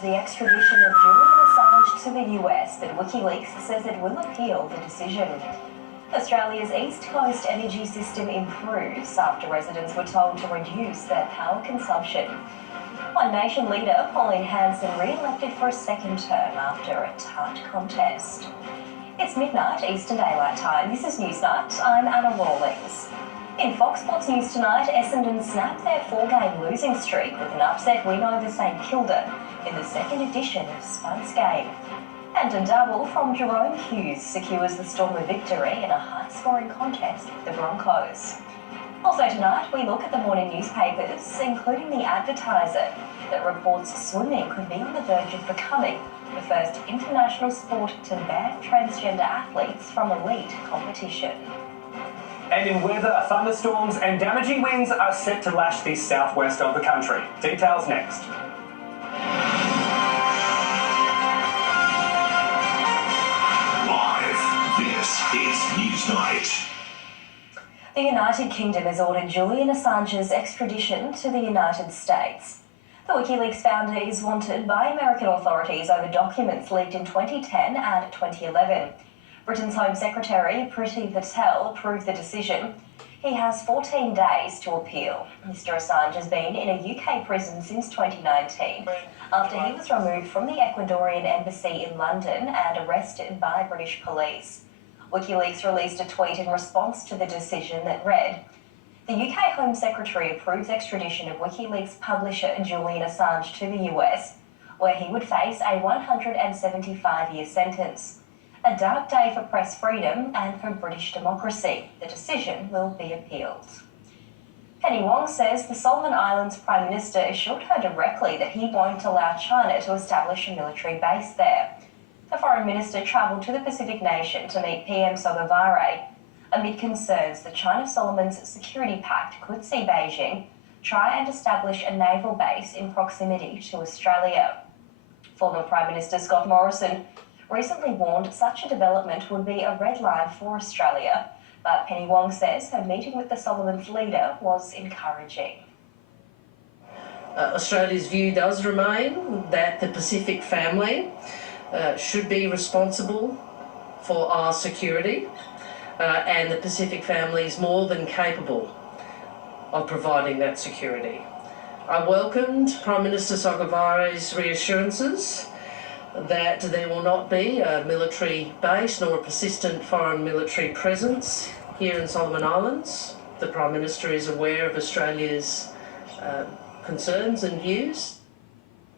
The extradition of Julian Assange to the US, but WikiLeaks says it will appeal the decision. Australia's East Coast energy system improves after residents were told to reduce their power consumption. One Nation leader, Pauline Hanson, re-elected for a second term after a tight contest. It's midnight Eastern Daylight Time. This is Newsnight. I'm Anna Rawlings. In Fox Sports News tonight, Essendon snapped their four-game losing streak with an upset win over St Kilda in the second edition of Spunk's game. And a double from Jerome Hughes secures the Storm a victory in a high-scoring contest with the Broncos. Also tonight, we look at the morning newspapers, including the Advertiser, that reports swimming could be on the verge of becoming the first international sport to ban transgender athletes from elite competition. And in weather, thunderstorms and damaging winds are set to lash the southwest of the country. Details next. This is Newsnight. The United Kingdom has ordered Julian Assange's extradition to the United States. The WikiLeaks founder is wanted by American authorities over documents leaked in 2010 and 2011. Britain's Home Secretary Priti Patel approved the decision. He has 14 days to appeal. Mr Assange has been in a UK prison since 2019 after he was removed from the Ecuadorian embassy in London and arrested by British police. WikiLeaks released a tweet in response to the decision that read, "The UK Home Secretary approves extradition of WikiLeaks publisher Julian Assange to the US, where he would face a 175-year sentence. A dark day for press freedom and for British democracy. The decision will be appealed." Penny Wong says the Solomon Islands Prime Minister assured her directly that he won't allow China to establish a military base there. The Foreign Minister travelled to the Pacific nation to meet PM Sogavare amid concerns that China-Solomon's security pact could see Beijing try and establish a naval base in proximity to Australia. Former Prime Minister Scott Morrison recently warned such a development would be a red line for Australia, but Penny Wong says her meeting with the Solomons leader was encouraging. Australia's view does remain that the Pacific family should be responsible for our security, and the Pacific family is more than capable of providing that security. I welcomed Prime Minister Sogavare's reassurances that there will not be a military base nor a persistent foreign military presence here in Solomon Islands. The Prime Minister is aware of Australia's concerns and views.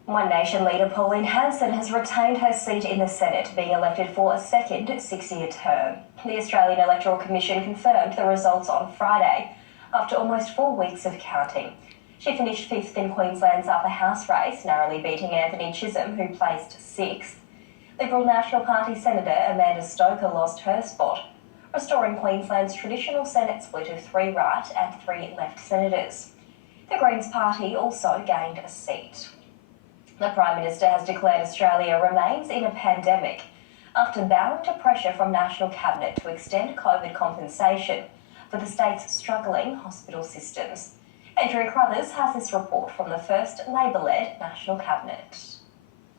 One Nation leader Pauline Hanson has retained her seat in the Senate, being elected for a second 6-year term. The Australian Electoral Commission confirmed the results on Friday after almost 4 weeks of counting. She finished 5th in Queensland's upper house race, narrowly beating Anthony Chisholm, who placed 6th. Liberal National Party Senator Amanda Stoker lost her spot, restoring Queensland's traditional Senate split of 3 right and 3 left senators. The Greens Party also gained a seat. The Prime Minister has declared Australia remains in a pandemic after bowing to pressure from National Cabinet to extend COVID compensation for the state's struggling hospital systems. Andrew Crothers has this report from the first Labor-led National Cabinet.